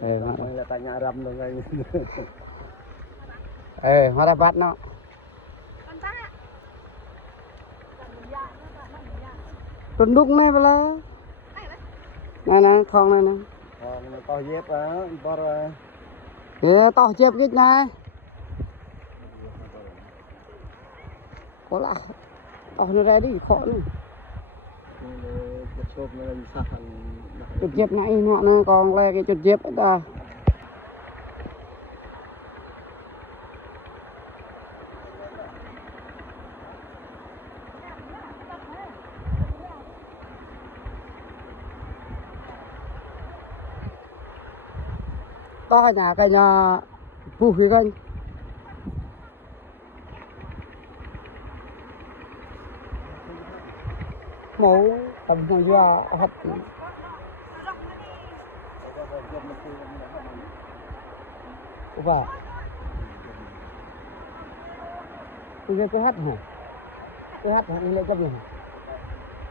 Mình là tại nhà rầm rồi ngay. Hoa đà bát nó. Tuần đúc này là. Này nè, thòng này nè. To dép á, bò rồi. To chép cái này. Có là to nó ra đi khó nữa. Chuột dép này nọ nè, còn là cái chuột dép ta. To nhà cái nhà phù khí kênh. Mẫu tầm thằng dừa hấp. Và cái hát hả? Cái hát hả? Đi lên chấp này hả?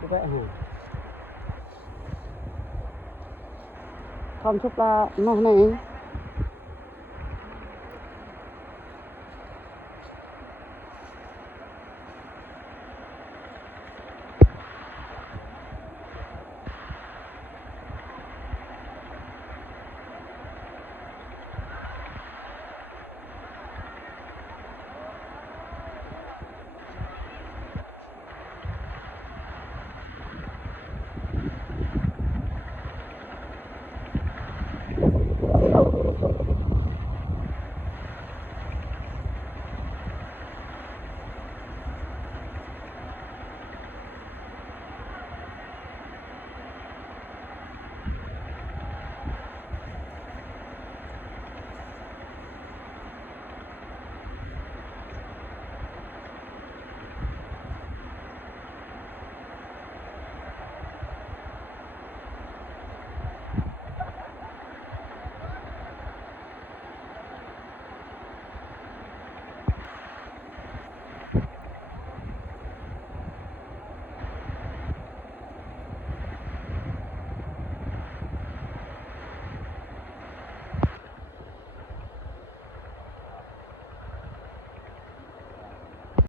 Cái hả? Không chúc là nó này.